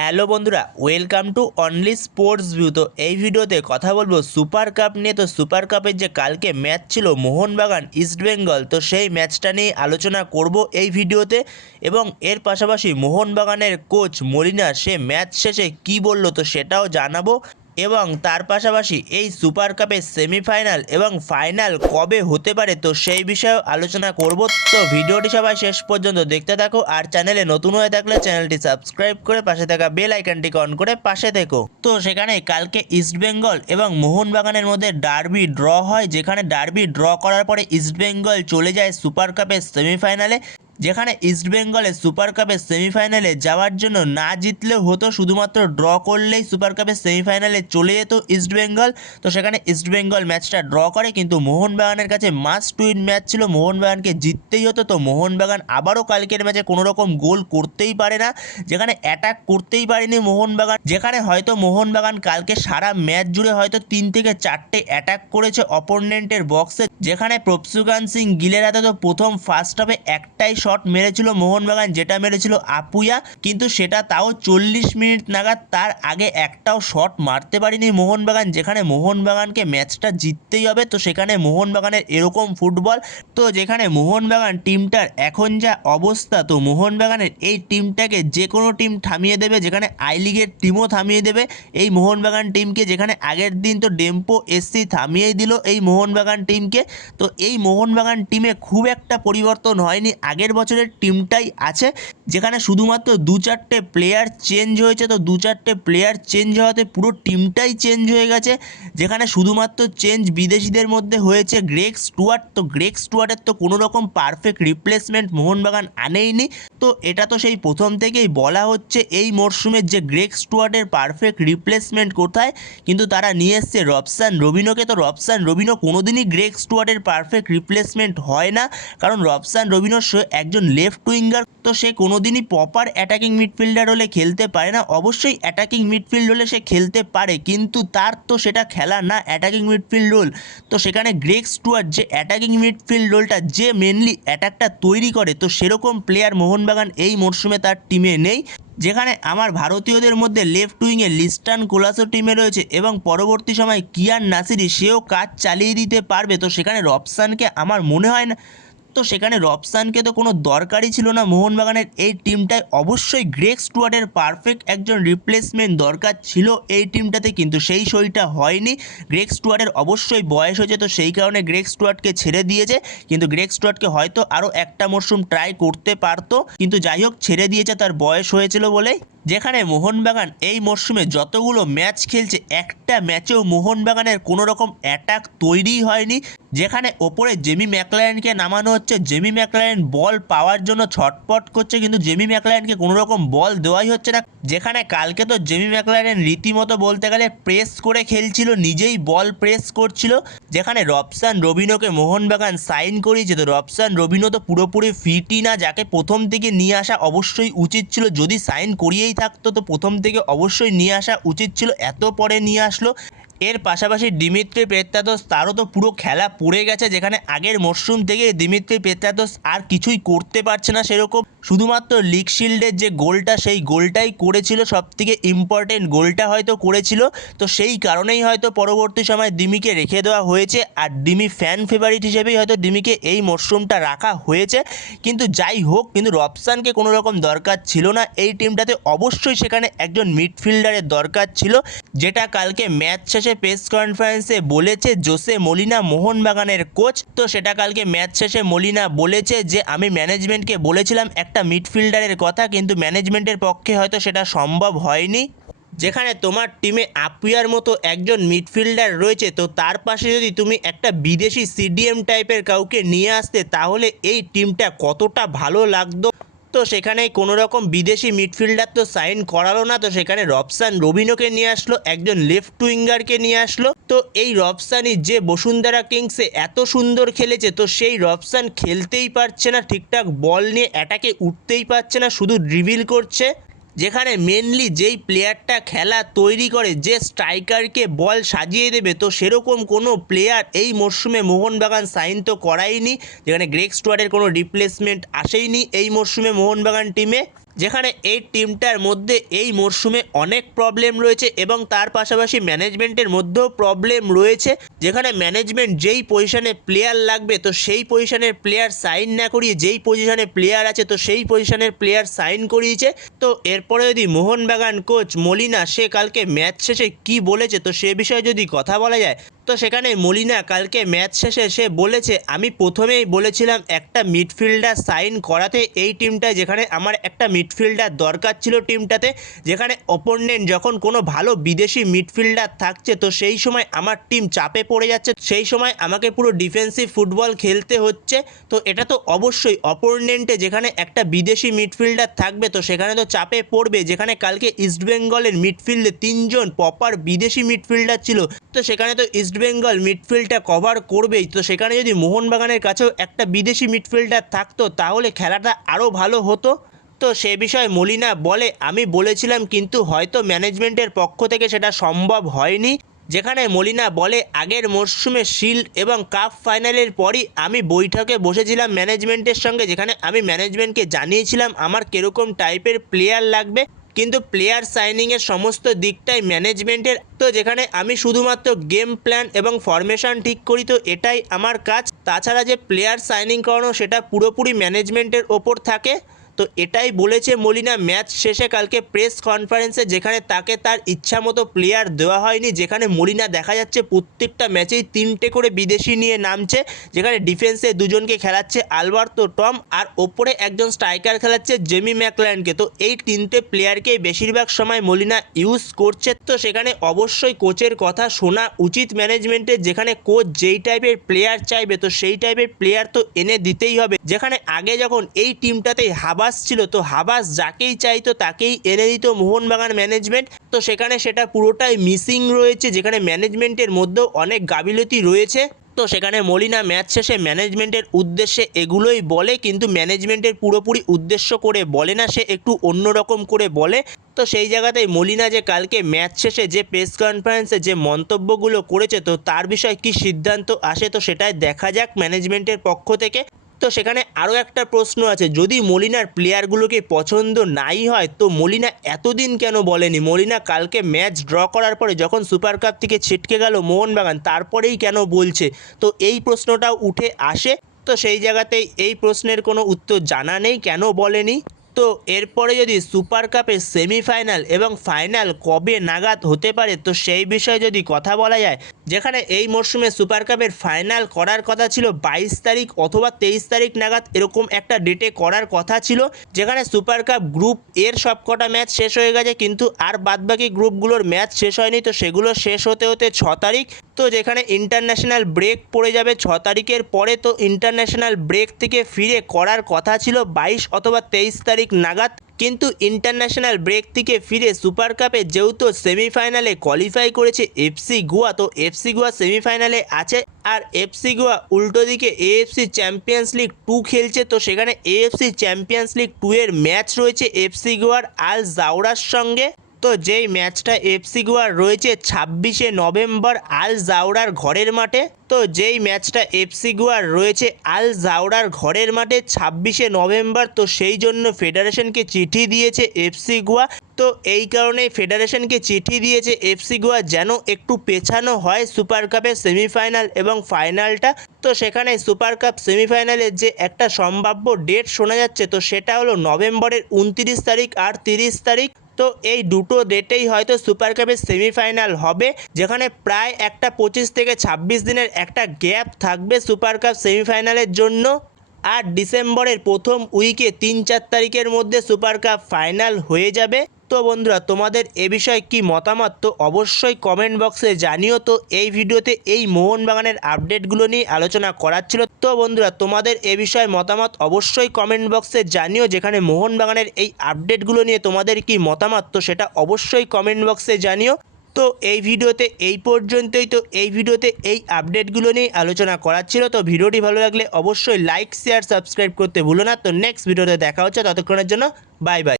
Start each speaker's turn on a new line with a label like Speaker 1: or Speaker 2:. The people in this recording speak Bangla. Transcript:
Speaker 1: হ্যালো বন্ধুরা welcome to only sports view তো এই ভিডিওতে কথা বলব সুপার কাপ নিয়ে। তো সুপার কাপের যে কালকে ম্যাচ ছিল মোহনবাগান ইস্টবেঙ্গল তো সেই ম্যাচটা নিয়ে আলোচনা করব এই ভিডিওতে। এবং এর পাশাপাশি মোহনবাগানের কোচ মলিনা, সে ম্যাচ শেষে কি বলল তো সেটাও জানাব। এবং তার পাশাপাশি এই সুপার কাপের সেমিফাইনাল এবং ফাইনাল কবে হতে পারে তো সেই বিষয়েও আলোচনা করব। তো ভিডিওটি সবাই শেষ পর্যন্ত দেখতে থাকো আর চ্যানেলে নতুন হয়ে থাকলে চ্যানেলটি সাবস্ক্রাইব করে পাশে থাকা বেল আইকনটিকে অন করে পাশে থেকো। তো সেখানে কালকে ইস্টবেঙ্গল এবং মোহনবাগানের মধ্যে ডার্বি ড্র হয়, যেখানে ডার্বি ড্র করার পরে ইস্টবেঙ্গল চলে যায় সুপার কাপের সেমিফাইনালে। যেখানে ইস্টবেঙ্গলে সুপার কাপের সেমিফাইনালে যাওয়ার জন্য না জিতলেও হতো শুধুমাত্র ড্র করলেই সুপার কাপের সেমিফাইনালে চলে যেত ইস্টবেঙ্গল তো সেখানে ইস্টবেঙ্গল ম্যাচটা ড্র করে, কিন্তু মোহনবাগানের কাছে মাস্ট উইন ম্যাচ ছিল। মোহনবাগানকে জিততেই হতো, তো মোহনবাগান আবারও কালকের ম্যাচে কোনো রকম গোল করতেই পারে না। যেখানে অ্যাটাক করতেই পারেনি মোহনবাগান, যেখানে হয়তো মোহনবাগান কালকে সারা ম্যাচ জুড়ে হয়তো তিন থেকে চারটে অ্যাটাক করেছে অপোনেন্টের বক্সে যেখানে প্রপসুগান সিং গিলের হাতে তো প্রথম ফার্স্ট হাফে একটাই মেরেছিল মোহনবাগান, যেটা মেরেছিল আপুয়া, কিন্তু সেটা তাও চল্লিশ মিনিট নাগাদ। তার আগে একটাও শট মারতে পারেনি মোহনবাগান, যেখানে মোহনবাগানকে ম্যাচটা জিততেই হবে। তো সেখানে মোহনবাগানের এরকম ফুটবল তো যেখানে মোহনবাগান টিমটার এখন যা অবস্থা, তো মোহনবাগানের এই টিমটাকে যে কোনো টিম থামিয়ে দেবে, যেখানে আই লিগের টিমও থামিয়ে দেবে। এই মোহনবাগান টিমকে যেখানে আগের দিন তো ডেম্পো এসসি থামিয়েই দিল এই মোহনবাগান টিমকে। তো এই মোহনবাগান টিমে খুব একটা পরিবর্তন হয়নি। আগের বছরের টিমটাই আছে, যেখানে শুধুমাত্র দু চারটে প্লেয়ার চেঞ্জ হয়েছে। তো দু চারটে প্লেয়ার চেঞ্জ হওয়াতে পুরো টিমটাই চেঞ্জ হয়ে গেছে, যেখানে শুধুমাত্র চেঞ্জ বিদেশিদের মধ্যে হয়েছে গ্রেক স্টুয়ার্ট তো গ্রেক স্টুয়ার্টের তো কোনো রকম পারফেক্ট রিপ্লেসমেন্ট মোহনবাগান আনেইনি। তো এটা তো সেই প্রথম থেকেই বলা হচ্ছে এই মরশুমের যে গ্রেক স্টুয়ার্টের পারফেক্ট রিপ্লেসমেন্ট কোথায়, কিন্তু তারা নিয়ে এসছে রবসান রবিনোকে তো রবসান রবিনো কোনোদিনই গ্রেক স্টুয়ার্টের পারফেক্ট রিপ্লেসমেন্ট হয় না, কারণ রবসান রবিনো একজন লেফট উইঙ্গার তো সে কোনোদিনই প্রপার অ্যাটাকিং মিডফিল্ডার হলে খেলতে পারে না। অবশ্যই অ্যাটাকিং মিডফিল্ড হলে সে খেলতে পারে, কিন্তু তার তো সেটা খেলা না অ্যাটাকিং মিডফিল্ড রোল তো সেখানে গ্রেক স্টুয়ার্ট যে অ্যাটাকিং মিডফিল্ড রোলটা যে মেনলি অ্যাটাকটা তৈরি করে, তো সেরকম প্লেয়ার মোহনবাগান এই মরশুমে তার টিমে নেই। যেখানে আমার ভারতীয়দের মধ্যে লেফট উইংয়ে লিস্টান কোলাসো টিমে রয়েছে এবং পরবর্তী সময় কিয়ান নাসিরি, সেও কাজ চালিয়ে দিতে পারবে। তো সেখানে রবসানকে আমার মনে হয় না তো সেখানে রবসানকে তো কোনো দরকারই ছিল না। মোহনবাগানের এই টিমটায় অবশ্যই গ্রেক স্টুয়ার্টের পারফেক্ট একজন রিপ্লেসমেন্ট দরকার ছিল এই টিমটাতে, কিন্তু সেই সইটা হয়নি। গ্রেক স্টুয়ার্টের অবশ্যই বয়স হয়েছে, তো সেই কারণে গ্রেক স্টুয়ার্টকে ছেড়ে দিয়েছে। কিন্তু গ্রেক স্টুয়ার্টকে হয়তো আরও একটা মরশুম ট্রাই করতে পারতো, কিন্তু যাই হোক, ছেড়ে দিয়েছে, তার বয়স হয়েছিল বলেই। যেখানে মোহনবাগান এই মরশুমে যতগুলো ম্যাচ খেলছে, একটা ম্যাচেও মোহনবাগানের কোনো রকম অ্যাটাক তৈরিই হয়নি। যেখানে ওপরে জেমি ম্যাকলায়নকে নামানো হচ্ছে। জেমি ম্যাকলায়ন বল পাওয়ার জন্য ছটপট করছে, কিন্তু জেমি ম্যাকলায়নকে কোনো রকম বল দেওয়াই হচ্ছে না। যেখানে কালকে তো জেমি ম্যাকলায়ন রীতিমতো বলতে গেলে প্রেস করে খেলছিল, নিজেই বল প্রেস করছিল। যেখানে রবসান রবিনোকে মোহনবাগান সাইন করিয়েছে, তো রবসান রবিনো তো পুরোপুরি ফিটই না, যাকে প্রথম থেকে নিয়ে আসা অবশ্যই উচিত ছিল। যদি সাইন করিয়েই থাকতো, তো প্রথম থেকে অবশ্যই নিয়ে আসা উচিত ছিল। এত পরে নিয়ে আসলো এর পাশাপাশি দিমিত্রি পেত্রাদোস তারও তো পুরো খেলা পড়ে গেছে, যেখানে আগের মরশুম থেকে দিমিত্রি পেত্রাদোস আর কিছুই করতে পারছে না সেরকম। শুধুমাত্র লিগ শিল্ডের যে গোলটা, সেই গোলটাই করেছিল সব থেকে ইম্পর্টেন্ট গোলটা হয়তো করেছিল। তো সেই কারণেই হয়তো পরবর্তী সময় দিমিকে রেখে দেওয়া হয়েছে, আর দিমি ফ্যান ফেভারিট হিসেবেই হয়তো দিমিকে এই মরশুমটা রাখা হয়েছে। কিন্তু যাই হোক, কিন্তু রবসানকে কোনো রকম দরকার ছিল না। এই টিমটাতে অবশ্যই সেখানে একজন মিডফিল্ডারের দরকার ছিল, যেটা কালকে ম্যাচ শেষে প্রেস কনফারেন্সে বলেছে জোসে মলিনা মোহনবাগানের কোচ তো সেটা কালকে ম্যাচ শেষে মলিনা বলেছে যে, আমি ম্যানেজমেন্টকে বলেছিলাম একটা মিডফিল্ডারের কথা কিন্তু ম্যানেজমেন্টের পক্ষে হয়তো সেটা সম্ভব হয়নি। যেখানে তোমার টিমে আপুয়ার মতো একজন মিডফিল্ডার রয়েছে, তো তার পাশে যদি তুমি একটা বিদেশি সিডিএম টাইপের কাউকে নিয়ে আসতে, তাহলে এই টিমটা কতটা ভালো লাগতো? তো সেখানে কোনো রকম বিদেশি মিডফিল্ডার তো সাইন করালো না, তো সেখানে রবসান রবিনোকে নিয়ে আসলো, একজন লেফট উইঙ্গারকে নিয়ে আসলো। তো এই রবসানই যে বসুন্ধরা কিংসে এত সুন্দর খেলেছে, তো সেই রবসান খেলতেই পারছে না, ঠিকঠাক বল নিয়ে অ্যাটাকে উঠতেই পারছে না, শুধু ড্রিবিল করছে। যেখানে মেনলি যেই প্লেয়ারটা খেলা তৈরি করে, যে স্ট্রাইকারকে বল সাজিয়ে দেবে, তো সেরকম কোনো প্লেয়ার এই মরশুমে মোহনবাগান সাইন তো করায়নি। যেখানে গ্রেক স্টুয়ার্টের কোনো রিপ্লেসমেন্ট আসেইনি এই মরশুমে মোহনবাগান টিমে যেখানে এই টিমটার মধ্যে এই মরশুমে অনেক প্রবলেম রয়েছে এবং তার পাশাপাশি ম্যানেজমেন্টের মধ্যেও প্রবলেম রয়েছে। যেখানে ম্যানেজমেন্ট যেই পজিশনে প্লেয়ার লাগবে, তো সেই পজিশনের প্লেয়ার সাইন না করিয়ে যেই পজিশনে প্লেয়ার আছে, তো সেই পজিশনের প্লেয়ার সাইন করিয়েছে। তো এরপরে যদি মোহনবাগান কোচ মলিনা, সে কালকে ম্যাচ শেষে কি বলেছে, তো সে বিষয়ে যদি কথা বলা যায় তো সেখানে মলিনা কালকে ম্যাচ শেষে সে বলেছে, আমি প্রথমেই বলেছিলাম একটা মিডফিল্ডার সাইন করাতে এই টিমটায়, যেখানে আমার একটা মিডফিল্ডার দরকার ছিল টিমটাতে, যেখানে অপোনেন্ট যখন কোনো ভালো বিদেশি মিডফিল্ডার থাকছে, তো সেই সময় আমার টিম চাপে পড়ে যাচ্ছে, সেই সময় আমাকে পুরো ডিফেন্সিভ ফুটবল খেলতে হচ্ছে। তো এটা তো অবশ্যই অপোনেন্টে যেখানে একটা বিদেশি মিডফিল্ডার থাকবে, তো সেখানে তো চাপে পড়বে, যেখানে কালকে ইস্টবেঙ্গলের মিডফিল্ডে তিনজন প্রপার বিদেশি মিডফিল্ডার ছিল। তো সেখানে তো ইস্টবেঙ্গল মিডফিল্ডটা কভার করবেই। তো সেখানে যদি মোহনবাগানের কাছেও একটা বিদেশি মিডফিল্ডার থাকতো, তাহলে খেলাটা আরও ভালো হতো। তো সে বিষয়ে মলিনা বলে, আমি বলেছিলাম কিন্তু হয়তো ম্যানেজমেন্টের পক্ষ থেকে সেটা সম্ভব হয়নি। যেখানে মলিনা বলে, আগের মরশুমে শিল্ড এবং কাপ ফাইনালের পরই আমি বৈঠকে বসেছিলাম ম্যানেজমেন্টের সঙ্গে, যেখানে আমি ম্যানেজমেন্টকে জানিয়েছিলাম আমার কীরকম টাইপের প্লেয়ার লাগবে। কিন্তু প্লেয়ার সাইনিংয়ের সমস্ত দিকটাই ম্যানেজমেন্টের তো যেখানে আমি শুধুমাত্র গেম প্ল্যান এবং ফরমেশন ঠিক করি, তো এটাই আমার কাজ। তাছাড়া যে প্লেয়ার সাইনিং করানো, সেটা পুরোপুরি ম্যানেজমেন্টের ওপর থাকে। তো এটাই বলেছে মলিনা, ম্যাচ শেষে কালকে প্রেস কনফারেন্সে যেখানে তাকে তার ইচ্ছা মতো প্লেয়ার দেওয়া হয়নি, যেখানে মলিনা দেখা যাচ্ছে প্রত্যেকটা ম্যাচেই তিনটে করে বিদেশি নিয়ে নামছে, যেখানে ডিফেন্সে দুজনকে খেলাচ্ছে আলবার্তো টম আর ওপরে একজন স্ট্রাইকার খেলাচ্ছে জেমি ম্যাকল্যান্ডকে তো এই তিনটে প্লেয়ারকেই বেশিরভাগ সময় মলিনা ইউজ করছে, তো সেখানে অবশ্যই কোচের কথা শোনা উচিত ম্যানেজমেন্টের যেখানে কোচ যেই টাইপের প্লেয়ার চাইবে, তো সেই টাইপের প্লেয়ার তো এনে দিতেই হবে। যেখানে আগে যখন এই টিমটাতেই হাবাস ছিল, তো হাবাস যাকেই চাইতো তাকেই এনে দিত মোহনবাগান ম্যানেজমেন্ট তো সেখানে সেটা পুরোটাই মিসিং রয়েছে, যেখানে ম্যানেজমেন্টের মধ্যেও অনেক গাবিলতি রয়েছে। তো সেখানে মলিনা ম্যাচ শেষে ম্যানেজমেন্টের উদ্দেশ্যে এগুলোই বলে, কিন্তু ম্যানেজমেন্টের পুরোপুরি উদ্দেশ্য করে বলে না, সে একটু অন্যরকম করে বলে। তো সেই জায়গাতেই মলিনা যে কালকে ম্যাচ শেষে যে প্রেস কনফারেন্সে যে মন্তব্যগুলো করেছে, তো তার বিষয়ে কি সিদ্ধান্ত আসে, তো সেটাই দেখা যাক ম্যানেজমেন্টের পক্ষ থেকে। তো সেখানে আরও একটা প্রশ্ন আছে। যদি মলিনার প্লেয়ারগুলোকে পছন্দ নাই হয়, তো মলিনা এতদিন কেন বলেনি? মলিনা কালকে ম্যাচ ড্র করার পরে যখন সুপার কাপ থেকে ছিটকে গেল মোহনবাগান, তারপরেই কেন বলছে? তো এই প্রশ্নটাও উঠে আসে। তো সেই জায়গাতেই এই প্রশ্নের কোনো উত্তর জানা নেই। কেন বলেনি? তো এরপরে যদি সুপার কাপের সেমিফাইনাল এবং ফাইনাল কবে নাগাদ হতে পারে, তো সেই বিষয়ে যদি কথা বলা যায়, যেখানে এই মরশুমে সুপার কাপের ফাইনাল করার কথা ছিল বাইশ তারিখ অথবা তেইশ তারিখ নাগাদ, এরকম একটা ডেটে করার কথা ছিল, যেখানে সুপার কাপ গ্রুপ এর সবকটা ম্যাচ শেষ হয়ে গেছে, কিন্তু আর বাদবাকি গ্রুপগুলোর ম্যাচ শেষ হয়নি, তো সেগুলো শেষ হতে হতে ছ তারিখ। যেখানে ইন্টারন্যাশনাল ব্রেক পড়ে যাবে ছ তারিখের পরে, তো ইন্টারন্যাশনাল ব্রেক থেকে ফিরে করার কথা ছিল বাইশ অথবা তেইশ তারিখ নাগাদ। কিন্তু ইন্টারন্যাশনাল ব্রেক থেকে ফিরে সুপার কাপে যেহেতু সেমিফাইনালে কোয়ালিফাই করেছে এফসি গোয়া, তো এফসি গোয়া সেমিফাইনালে আছে। আর এফসি গোয়া উল্টো দিকে এএফসি চ্যাম্পিয়ন্স লিগ টু খেলছে, তো সেখানে এএফসি চ্যাম্পিয়ন্স লিগ টু এর ম্যাচ রয়েছে এফসি গোয়ার আল জাউরার সঙ্গে। তো যেই ম্যাচটা এফসি গোয়ার রয়েছে ছাব্বিশে নভেম্বর আল জাউরার ঘরের মাঠে, তো যেই ম্যাচটা এফসি গোয়ার রয়েছে আল জাউরার ঘরের মাঠে ছাব্বিশে নভেম্বর, তো সেই জন্য ফেডারেশনকে চিঠি দিয়েছে এফসি গোয়া। তো এই কারণে ফেডারেশনকে চিঠি দিয়েছে এফসি গোয়া যেন একটু পেছানো হয় সুপার কাপের সেমিফাইনাল এবং ফাইনালটা। তো সেখানে সুপার কাপ সেমিফাইনালের যে একটা সম্ভাব্য ডেট শোনা যাচ্ছে, তো সেটা হলো নভেম্বরের উনত্রিশ তারিখ আর তিরিশ তারিখ। তো এই দুটো ডেটেই হয়তো সুপার কাপের সেমিফাইনাল হবে, যেখানে প্রায় একটা পঁচিশ থেকে ছাব্বিশ দিনের একটা গ্যাপ থাকবে সুপার কাপ সেমিফাইনালের জন্য। আর ডিসেম্বরের প্রথম উইকে তিন চার তারিখের মধ্যে সুপার কাপ ফাইনাল হয়ে যাবে। তো বন্ধুরা, তোমাদের এ বিষয়ে কি মতামত? তো অবশ্যই কমেন্ট বক্সে জানিও তো, এই ভিডিওতে এই মোহনবাগানের আপডেটগুলো নিয়ে আলোচনা করার ছিল। তো বন্ধুরা, তোমাদের এ বিষয়ে মতামত অবশ্যই কমেন্ট বক্সে জানিও, যেখানে মোহনবাগানের এই আপডেটগুলো নিয়ে তোমাদের কি মতামত? তো সেটা অবশ্যই কমেন্ট বক্সে জানিও। তো এই ভিডিওতে এই পর্যন্তই, তো এই ভিডিওতে এই আপডেটগুলো নিয়ে আলোচনা করার ছিল। তো ভিডিওটি ভালো লাগলে অবশ্যই লাইক শেয়ার সাবস্ক্রাইব করতে ভুলো না। তো নেক্সট ভিডিওতে দেখা হচ্ছে, ততক্ষণের জন্য বাই বাই